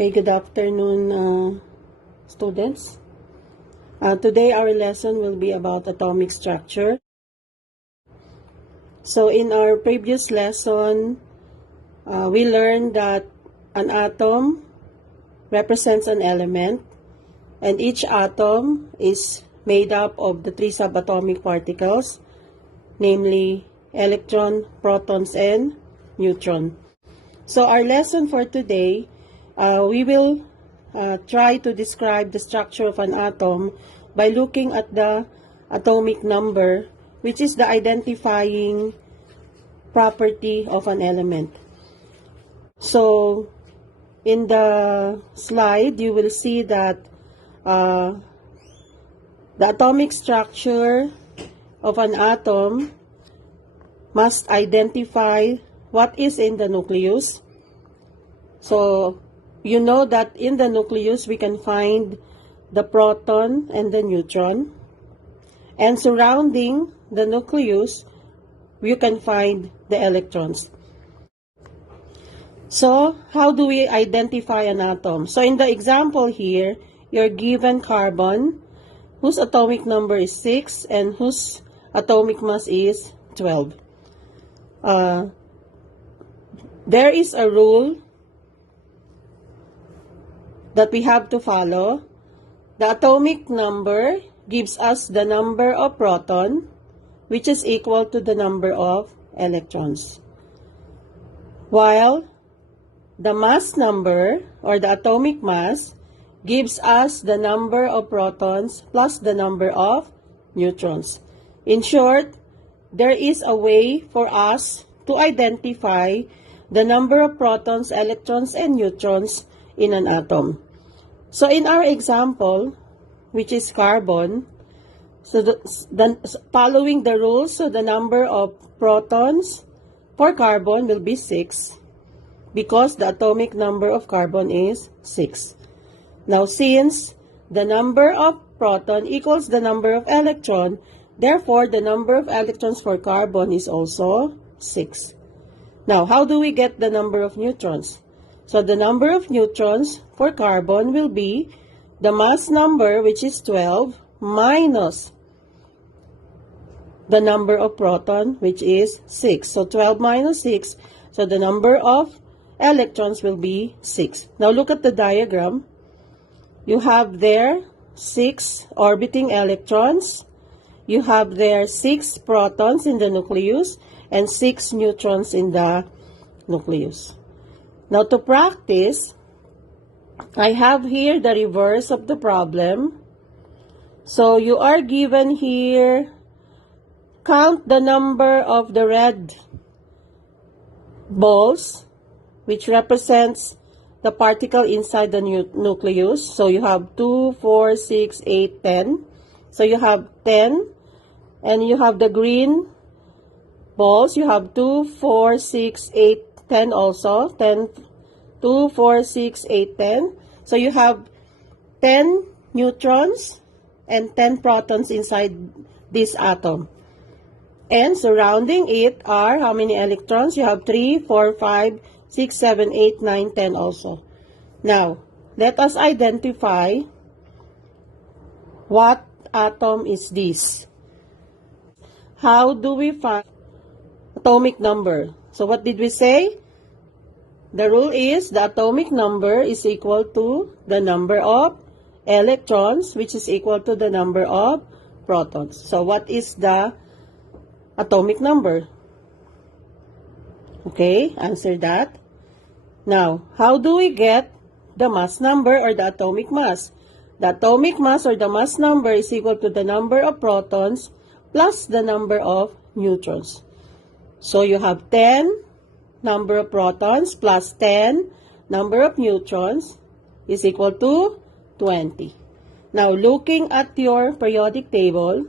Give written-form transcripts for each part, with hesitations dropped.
Okay, good afternoon, students. Today our lesson will be about atomic structure. So in our previous lesson, we learned that an atom represents an element, and each atom is made up of the three subatomic particles, namely electron, protons, and neutron. So our lesson for today, we will try to describe the structure of an atom by looking at the atomic number, which is the identifying property of an element. So in the slide, you will see that the atomic structure of an atom must identify what is in the nucleus. So you know that in the nucleus we can find the proton and the neutron, and surrounding the nucleus you can find the electrons. So how do we identify an atom? So in the example here, you're given carbon, whose atomic number is 6 and whose atomic mass is 12. There is a rule that we have to follow. The atomic number gives us the number of proton, which is equal to the number of electrons, while the mass number, or the atomic mass, gives us the number of protons plus the number of neutrons. In short, there is a way for us to identify the number of protons, electrons, and neutrons in an atom. So in our example, which is carbon, so following the rules, so the number of protons for carbon will be 6, because the atomic number of carbon is 6. Now, since the number of proton equals the number of electron, therefore the number of electrons for carbon is also 6. Now, how do we get the number of neutrons? So the number of neutrons for carbon will be the mass number, which is 12, minus the number of proton, which is 6. So 12 minus 6, so the number of electrons will be 6. Now look at the diagram. You have there 6 orbiting electrons. You have there 6 protons in the nucleus and 6 neutrons in the nucleus. Now to practice, I have here the reverse of the problem. So you are given here, count the number of the red balls, which represents the particle inside the nucleus. So you have 2, 4, 6, 8, 10. So you have 10. And you have the green balls. You have 2, 4, 6, 8, 10 also. 10, 2, 4, 6, 8, 10. So you have 10 neutrons and 10 protons inside this atom. And surrounding it are how many electrons? You have 3, 4, 5, 6, 7, 8, 9, 10 also. Now, let us identify what atom is this. How do we find atomic number? So what did we say? The rule is the atomic number is equal to the number of electrons, which is equal to the number of protons. So what is the atomic number? Okay, answer that. Now, how do we get the mass number or the atomic mass? The atomic mass or the mass number is equal to the number of protons plus the number of neutrons. So you have 10 number of protons plus 10 number of neutrons is equal to 20. Now, looking at your periodic table,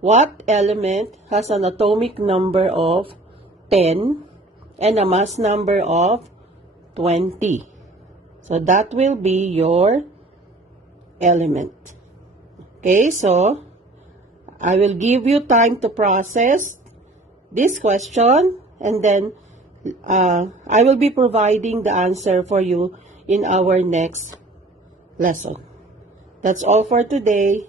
what element has an atomic number of 10 and a mass number of 20? So that will be your element. Okay, so I will give you time to process this question, and then I will be providing the answer for you in our next lesson. That's all for today.